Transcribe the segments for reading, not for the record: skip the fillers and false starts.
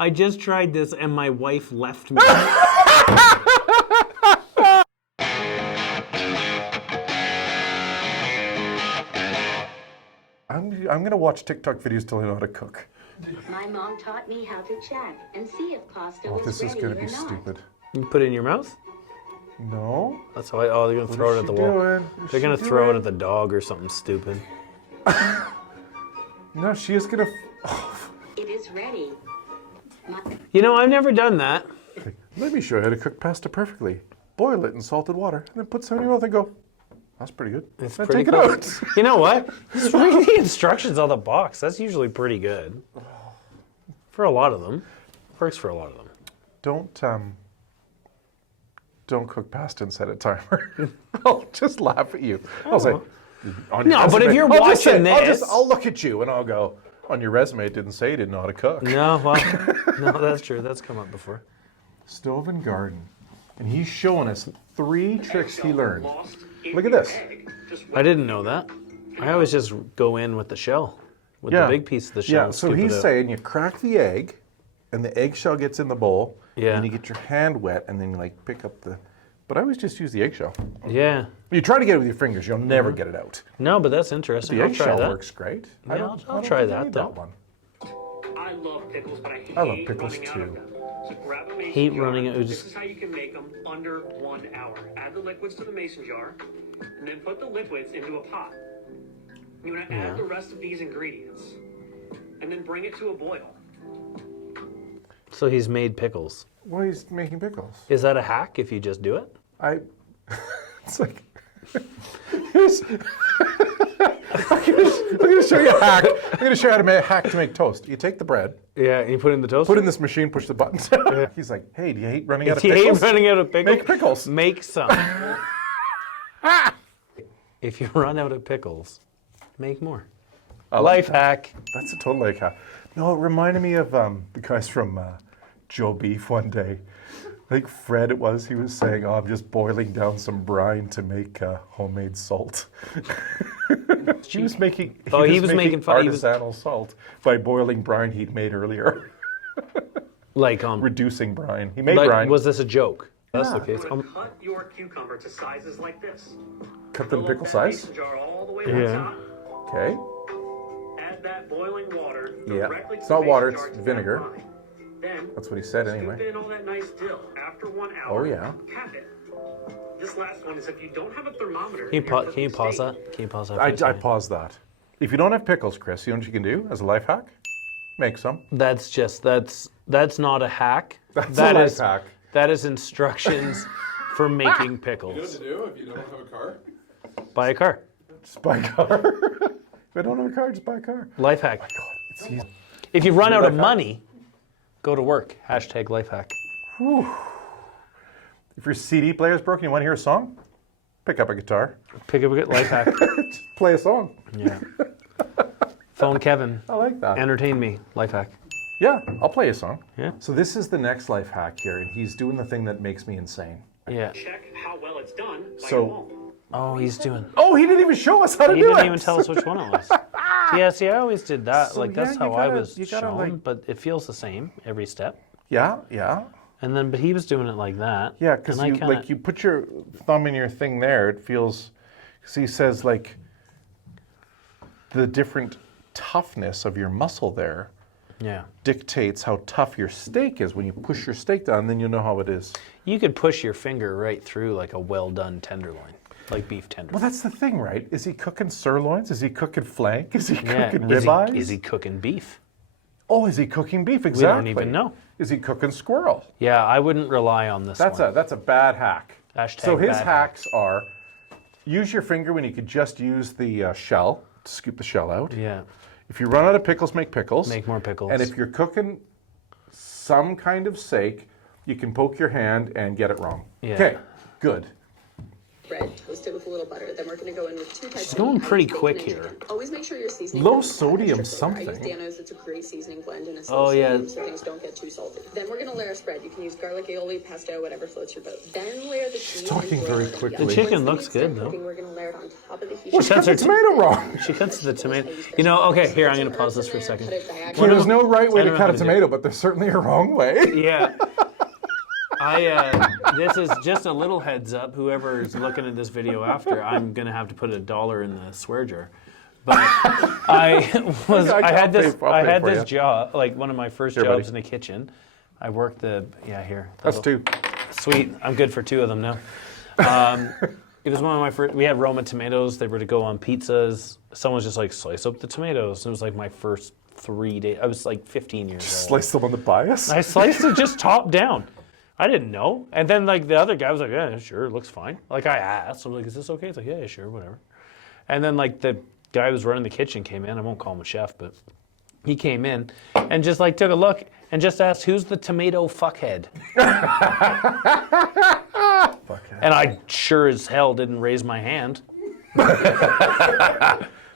I just tried this and my wife left me. I'm gonna watch TikTok videos till I know how to cook. My mom taught me how to check and see if pasta was This is ready gonna or be not. stupid. You put it in your mouth? No. That's how they're going to throw it at the wall. They're going to throw it at the dog or something stupid. No, she is gonna. It is ready. You know, I've never done that. Okay, let me show you how to cook pasta perfectly. Boil it in salted water, and then put some in your mouth and go. That's pretty good. It's Now pretty take close. it out. You know what? Just read the instructions on the box. That's usually pretty good. For a lot of them. Works for a lot of them. Don't cook pasta and set a timer. I'll just laugh at you. I'll say, on your No, but resume- if you're I'll just watching say- this- I'll look at you and I'll go, on your resume it didn't say you didn't know how to cook. No, well, no, that's true. That's come up before. Stove and garden. And he's showing us 3 tricks he learned. Look at this. I didn't know that. I always just go in with the shell. With the big piece of the shell. Yeah, and so scoop it he's out. saying you crack the egg, and the eggshell gets in the bowl, Yeah. and you get your hand wet, and then you like pick up the. But I always just use the eggshell. Yeah. You try to get it with your fingers, you'll never get it out. No, but that's interesting. The I'll try eggshell that. works great. Yeah, I I'll don't try think I that, need though. one. I love pickles, but I hate I love pickles running out too. of them. So grab a mason Hate jar. running out- This is how you can make them under 1 hour. Add the liquids to the mason jar, and then put the liquids into a pot. You want to add the rest of these ingredients, and then bring it to a boil. So he's made pickles. Well, he's making pickles. Is that a hack if you just do it? It's like. Here's, I'm gonna show you a hack. I'm gonna show you how to make a hack to make toast. You take the bread, Yeah, and you put it in the toaster? put it in this machine, push the buttons. He's like, hey, do you hate running out of If you pickles? ain't running out of pickles, Make pickles. Make some. If you run out of pickles, make more. Life hack. That's a total like hack. No, it reminded me of the guys from Joe Beef one day. I think Fred it was. He was saying, "Oh, I'm just boiling down some brine to make homemade salt." He was making. He was making fun- he was- artisanal salt by boiling brine he'd made earlier, Like, reducing brine. He made like, brine. was this a joke? That's Yeah. the case. You want to cut your cucumber to sizes like this. Cut them Fill up pickle that size. mason jar all the way to Yeah. the top. Okay. Add that boiling water Yeah. directly to It's the not mason water, jar it's to that vinegar. brine. Then That's what he said scoop anyway. in all that nice dill. After 1 hour, Oh, yeah. cap it. This last one is if you don't have a thermometer. Can you, and you're can you cooking pause steak, that? Can you pause that? For I a second? paused that. If you don't have pickles, Chris, you know what you can do as a life hack? Make some. That's not a hack. That's That a life is- hack. That is instructions for making pickles. to do if you don't have a car? Buy a car. Just buy a car. If I don't have a car, just buy a car. Life hack. It's easy. If you run out of life hack. money, go to work. Hashtag life hack. If your CD player's broken, you want to hear a song? Pick up a guitar. Pick up a good life hack. Just play a song. Yeah. Phone Kevin. I like that. Entertain me. Life hack. Yeah, I'll play a song. Yeah. So this is the next life hack here, and he's doing the thing that makes me insane. Yeah. Check how well it's done by So- your wall. Oh, he's doing. Oh, he didn't even show us how to He do it. didn't even tell us which one it was. Yeah, see, I always did that. So, Like, that's yeah, you how I gotta- was you gotta, shown, like- but it feels the same every step. Yeah, yeah. And then, but he was doing it like that. Yeah, because and I you kinda- like you put your thumb in your thing there, it feels. Because he says like the different toughness of your muscle there Yeah. dictates how tough your steak is. When you push your steak down, then you know how it is. You could push your finger right through like a well-done tenderloin, like beef tenderloin. Well, that's the thing, right? Is he cooking sirloins? Is he cooking flank? Is he Yeah. cooking Is ribeyes? he cooking beef? Oh, is he cooking beef? We Exactly. don't even know. Is he cooking squirrel? Yeah, I wouldn't rely on this That's one. a bad hack. Hashtag So his bad hack. hacks are use your finger when you could just use the shell to scoop the shell out. Yeah. If you run out of pickles, make pickles. Make more pickles. And if you're cooking some kind of steak, you can poke your hand and get it wrong. Yeah. Okay, good. bread, toast it with a little butter. Then we're going to go in with 2 types She's going of meat. pretty I use quick bacon and here. chicken. Always make sure you're seasoning. Low with sodium extra flavor. I use something. Dano's. It's a great seasoning blend and a Oh, yeah. so things don't get too salty. Then we're going to layer a spread. You can use garlic, aioli, pesto, whatever floats your boat. Then layer the cheese. talking and very broil it. quickly. The chicken looks good, though. We're going to layer it on top of the heat. Well, she cut the tomato wrong. She cuts the tomato. You know, okay, here, I'm going to pause this for a second. Okay, there's no right way I to don't cut know a how to do tomato, but there's certainly a wrong way. Yeah. This is just a little heads up. Whoever is looking at this video after, I'm going to have to put $1 in the swear jar. But I had this I'll pay for you. job, like one of my first Here, jobs buddy. in the kitchen. I worked here. That's little- 2. Sweet. I'm good for 2 of them now. It was one of my first. We had Roma tomatoes. They were to go on pizzas. Someone's just like, slice up the tomatoes. It was like my first 3 days. I was like 15 years old. Slice them on the bias. I sliced it just top down. I didn't know. And then like the other guy was like, yeah, sure, it looks fine. Like I asked, I'm like, is this okay? It's like, yeah, sure, whatever. And then like the guy who was running the kitchen came in. I won't call him a chef, but he came in and just like took a look and just asked, who's the tomato fuckhead? And I sure as hell didn't raise my hand.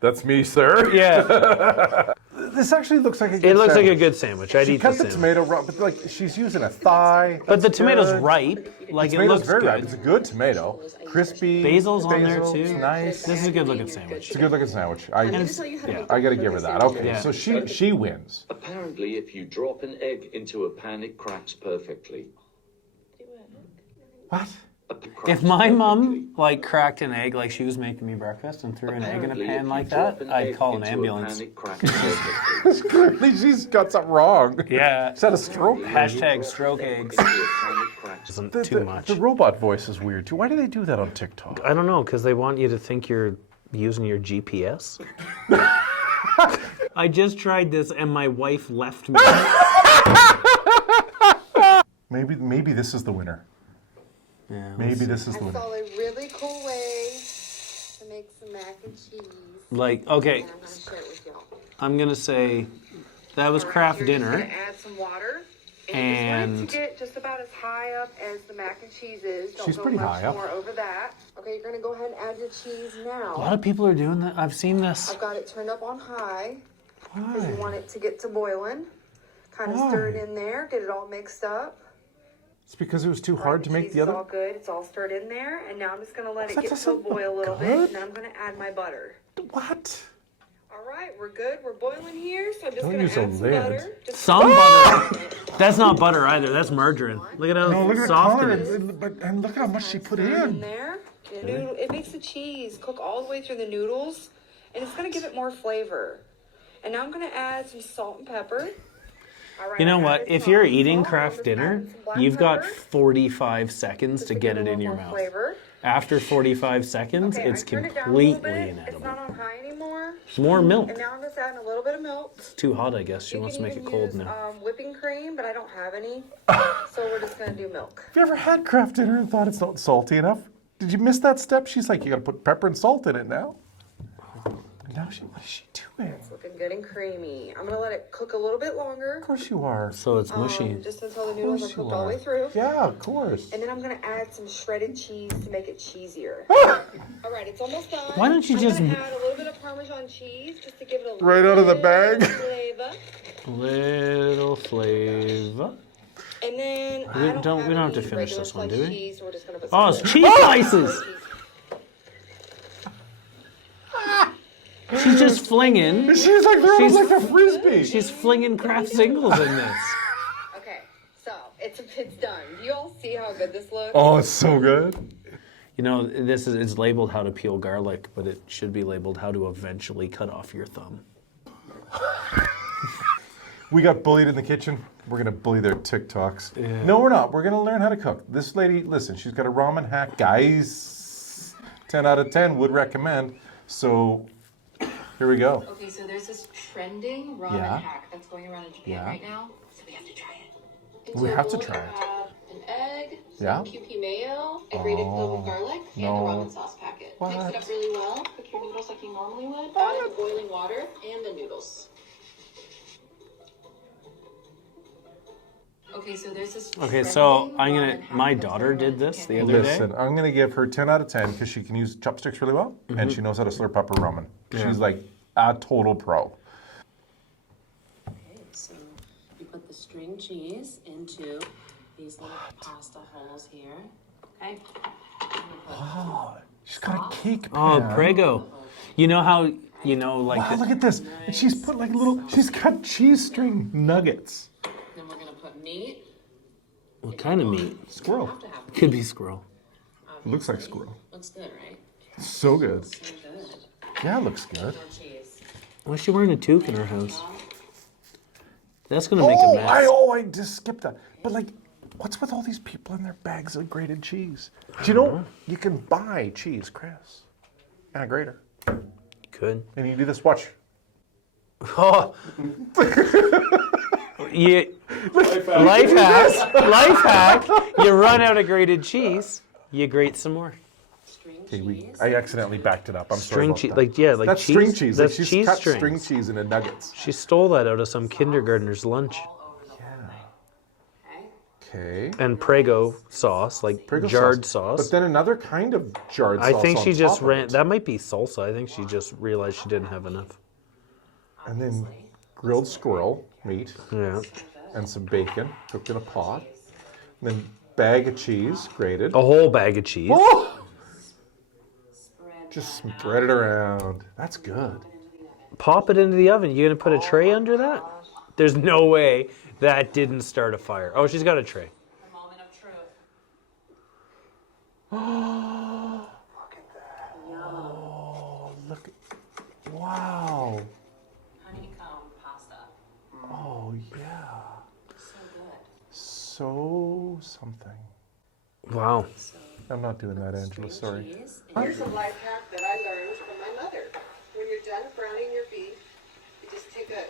That's me, sir. Yeah, This actually looks like a good it looks like a sandwich. good sandwich. I'd She eat cut the the sandwich. tomato raw, but like she's using a thigh. But the That's tomato's good. ripe. Like The it tomato's looks very good. ripe. It's a good tomato. Crispy. Basil's on there basil, too. it's nice. This is a good looking sandwich. It's a good looking sandwich. I Tell you how to make I got to the give her that. sandwich. Okay, Yeah. so she wins. Apparently, if you drop an egg into a pan, it cracks perfectly. What? If my mom like cracked an egg like she was making me breakfast and threw an egg in a pan like that, I'd call an ambulance. Clearly she's got something wrong. Yeah. Is that a stroke? Hashtag stroke eggs. Isn't too much. The robot voice is weird too. Why do they do that on TikTok? I don't know, because they want you to think you're using your GPS. I just tried this and my wife left me. Maybe this is the winner. Yeah, Maybe this is the I winner. saw a really cool way to make some mac and cheese. like, okay, And I'm going to share it with y'all. I'm going to say that was craft You're dinner. just going to add some water. And you And- just want it to get just about as high up as the mac and cheese is. Don't She's go pretty much high up. more over that. Okay, you're going to go ahead and add your cheese now. A lot of people are doing that. I've seen this. I've got it turned up on high because you want it to get to boiling. Kind of stir it in there, get it all mixed up. It's because it was too hard to make cheese the is all other. good. It's all stirred in there, and now I'm just gonna let it That get to a doesn't look boil a little bit, good. and then I'm gonna add my butter. What? All right, we're good. We're boiling here, so I'm just Don't gonna use a add some lid. butter. Just Some butter. That's not butter either. That's margarine. Look at how No, look at the soft color it is. and look at how much she put in in. there. It makes the cheese cook all the way through the noodles, and it's gonna give it more flavor. And now I'm gonna add some salt and pepper. All right, You know I what? added If some you're salt. eating I'm craft just dinner, adding some black you've got pepper, 45 seconds just to give get it it a in your little more mouth. flavor. After 45 seconds, Okay, it's I turned it down a little completely bit. It's not inedible. on high anymore. More milk. And now I'm just adding a little bit of milk. It's too hot, I guess. She You wants to can make it even cold use, now. Whipping cream, but I don't have any. So we're just gonna do milk. Have you ever had craft dinner and thought it's not salty enough? Did you miss that step? She's like, you gotta put pepper and salt in it now. Now what is she doing? It's looking good and creamy. I'm gonna let it cook a little bit longer. Of course you are. So it's mushy. Just until the Of noodles course are you cooked all the are. way through. Yeah, of course. And then I'm gonna add some shredded cheese to make it cheesier. All right, it's almost done. Why don't you I'm just- gonna add a little bit of Parmesan cheese just to give it a Right out of the bag. flavor. Little flavor. And then We don't have to any finish regular this one, do sliced we? cheese, so we're just gonna put Oh, some it's cheese slices. She's just flinging. She's like throwing She's- like a frisbee. She's flinging craft singles in this. Okay, so it's done. Do you all see how good this looks? Oh, it's so good. You know, it's labeled how to peel garlic, but it should be labeled how to eventually cut off your thumb. We got bullied in the kitchen. We're gonna bully their TikToks. No, we're not. We're gonna learn how to cook. This lady, listen, she's got a ramen hack, guys. 10 out of 10 would recommend. So here we go. Okay, so there's this trending ramen Yeah. hack that's going around in Japan Yeah. right now, so we have to try it. We have to try it. Have an egg, some Yeah. QP mayo, a grated clove of garlic, and no. a ramen sauce packet. Mix What? it up really well. Cook your noodles like you normally would. Add in the boiling water and the noodles. Okay, Okay, so there's this. Okay, so my daughter did this the other day. Listen, I'm gonna give her 10 out of 10 because she can use chopsticks really well, and she knows how to slurp up her ramen. She's like a total pro. Okay, so you put the string cheese into these little pasta holes here. Okay. She's got a cake pan. Oh, Prego. You know how, like... Wow, look at this. And she's put like she's got cheese string nuggets. Then we're gonna put meat. What kind of meat? Squirrel. Could be squirrel. It looks like squirrel. Looks good, right? So good. So good. Yeah, it looks good. More cheese. Why is she wearing a toque in her house? That's going to make a mess. I just skipped that. But like, what's with all these people and their bags of grated cheese? Do you know you can buy cheese, Chris, and a grater? Could. And you do this. Watch. Oh. Life hack. You run out of grated cheese, you grate some more. Okay, I accidentally backed it up. I'm sorry String about cheese, that. like That's cheese. string cheese. That's Like she's cheese cut strings. string cheese into nuggets. She stole that out of some kindergartner's lunch. Okay. And Prego sauce, like Prego jarred sauce. But then another kind of jarred I sauce. think she on just top of ran. it. That might be salsa. I think she just realized she didn't have enough. And then grilled squirrel meat Yeah. and some bacon cooked in a pot. And then bag of cheese grated. A whole bag of cheese. Oh! Just spread it around. That's good. Pop it into the oven. You gonna put a tray under that? There's no way that didn't start a fire. Oh, she's got a tray. The moment of truth. Oh, look at that. Oh, look. Wow. Honeycomb pasta. Oh, yeah. So good. So something. Wow. I'm not doing that, Angela. Sorry. Here's a life hack that I learned from my mother. When you're done browning your beef, you just take a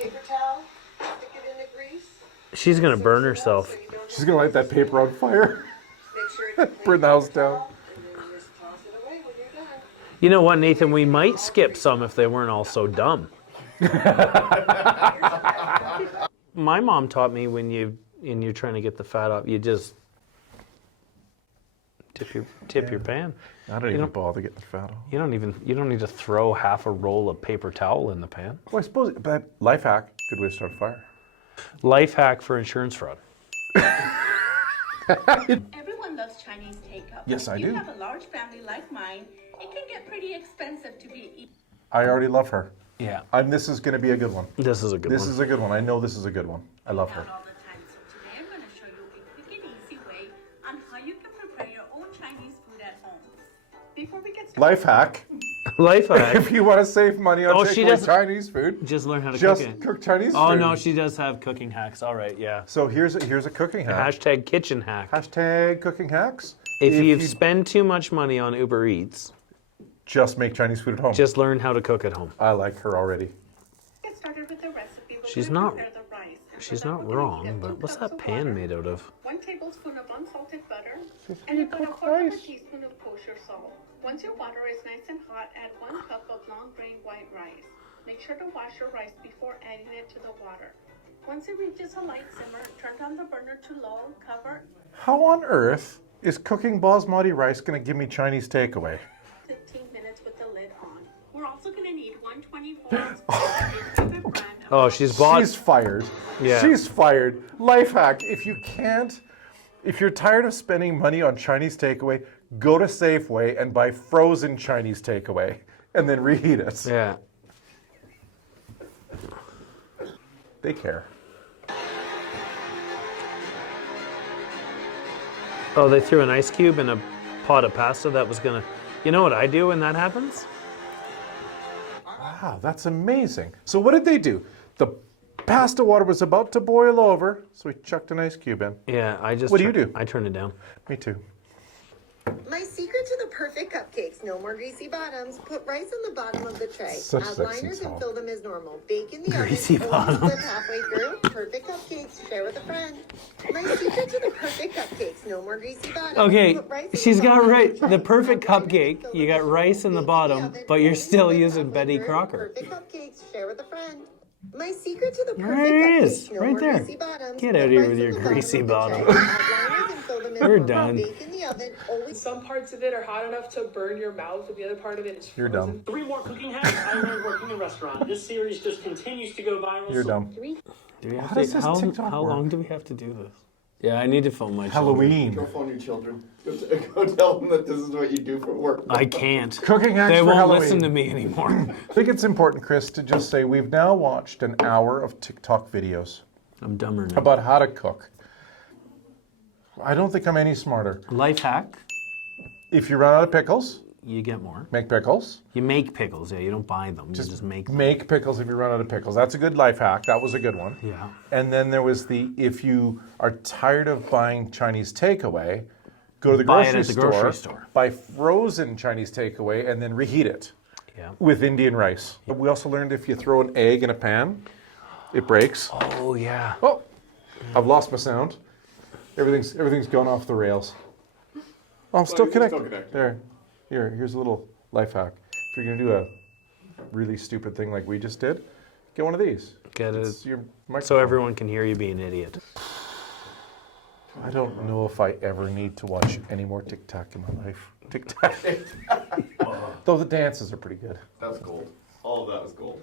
paper towel, stick it in the grease. She's gonna burn herself. She's gonna light that paper on fire. Make sure it's Burn the house down. and then you just toss it away when you're done. You know what, Nathan? We might skip some if they weren't all so dumb. My mom taught me when you're trying to get the fat off, you just tip your pan. I don't even bother getting the fat off. You don't need to throw half a roll of paper towel in the pan. Well, I suppose, but life hack, good way to start a fire. Life hack for insurance fraud. Everyone loves Chinese takeout. Yes, I if do. you have a large family like mine, it can get pretty expensive to be eaten. I already love her. Yeah. This is going to be a good one. This is a good This one. is a good one. I know this is a good one. I love her. All the time. So today I'm going to show you a quick and easy way on how you can prepare your own Chinese food at home. Before we get started, Life hack. Life hack. If you want to save money on she takeaway doesn't- Chinese food, Just learn how to just cook it. cook Chinese Oh food. no, she does have cooking hacks. All right, yeah. So here's a cooking hack. Hashtag kitchen hack. Hashtag cooking hacks. If you spend too much money on Uber Eats, just make Chinese food at home. just learn how to cook at home. I like her already. get started with the recipe. We're She's gonna not- prepare the rice. And She's for that, not we're gonna wrong, heat up but 2 what's cups that of pan water, made out of? 1 tablespoon of unsalted butter, and about 1/4 teaspoon of kosher salt. Once your water is nice and hot, add 1 cup of long-grain white rice. Make sure to wash your rice before adding it to the water. Once it reaches a light simmer, turn down the burner to low, cover How on earth is cooking basmati rice going to give me Chinese takeaway? 15 minutes with the lid on. We're also going to need 124-ounce favorite brand of Oh, she's bought. She's fired. Yeah. She's fired. Life hack. If you're tired of spending money on Chinese takeaway, go to Safeway and buy frozen Chinese takeaway and then reheat it. Yeah. They care. Oh, they threw an ice cube in a pot of pasta that was gonna. You know what I do when that happens? Wow, that's amazing. So what did they do? The pasta water was about to boil over, so we chucked an ice cube in. Yeah, I just. What do you do? I turn it down. Me too. My secret to the perfect cupcakes, no more greasy bottoms. Put rice on the bottom of the tray. Such Add sexy liners and talk. fill them as normal. Bake in the Greasy oven. bottom. Only flip halfway through. Perfect cupcakes. Share with a friend. My secret to the perfect cupcakes, no more greasy bottoms. Okay, Put rice on she's the got bottom of right. tray. The perfect Add liners and cupcake. fill You them got as rice in the normal. Bake bottom, oven. but you're Only still flip using halfway Betty through. Crocker. Perfect cupcakes. Share with a friend. My secret to the perfect There it is, cupcake, no right more there. greasy bottoms. Get Put out of here rice with in your the bottom greasy of the bottom. tray. Add liners and fill them in. We're done. Bake in the oven. Always. Some parts of it are hot enough to burn your mouth, and the other part of it is You're frozen. dumb. 3 more cooking hacks I learned working in a restaurant. This series just continues to go viral. You're dumb. Do we have How to, does this how TikTok how work? long do we have to do this? Yeah, I need to film my children. Halloween. Go phone your children. Go tell them that this is what you do for work. I can't. Cooking hacks They for won't Halloween. listen to me anymore. I think it's important, Chris, to just say we've now watched an hour of TikTok videos I'm dumber now. about how to cook. I don't think I'm any smarter. Life hack, If you run out of pickles, you get more. make pickles. You make pickles, yeah, you don't buy them. You just make them. Make pickles if you run out of pickles. That's a good life hack. That was a good one. Yeah. And then there was the if you are tired of buying Chinese takeaway, go to the Buy it grocery at the store, grocery store. buy frozen Chinese takeaway, and then reheat it Yeah. with Indian rice. We also learned if you throw an egg in a pan, it breaks. Oh, yeah. Oh, I've lost my sound. Everything's gone off the rails. Oh, I'm still you're connected. still connected. There. Here's a little life hack. If you're gonna do a really stupid thing like we just did, get one of these. Get it It's your so microphone. everyone can hear you be an idiot. I don't know if I ever need to watch any more TikTok in my life. TikTok. Though the dances are pretty good. That's gold. All of that is gold.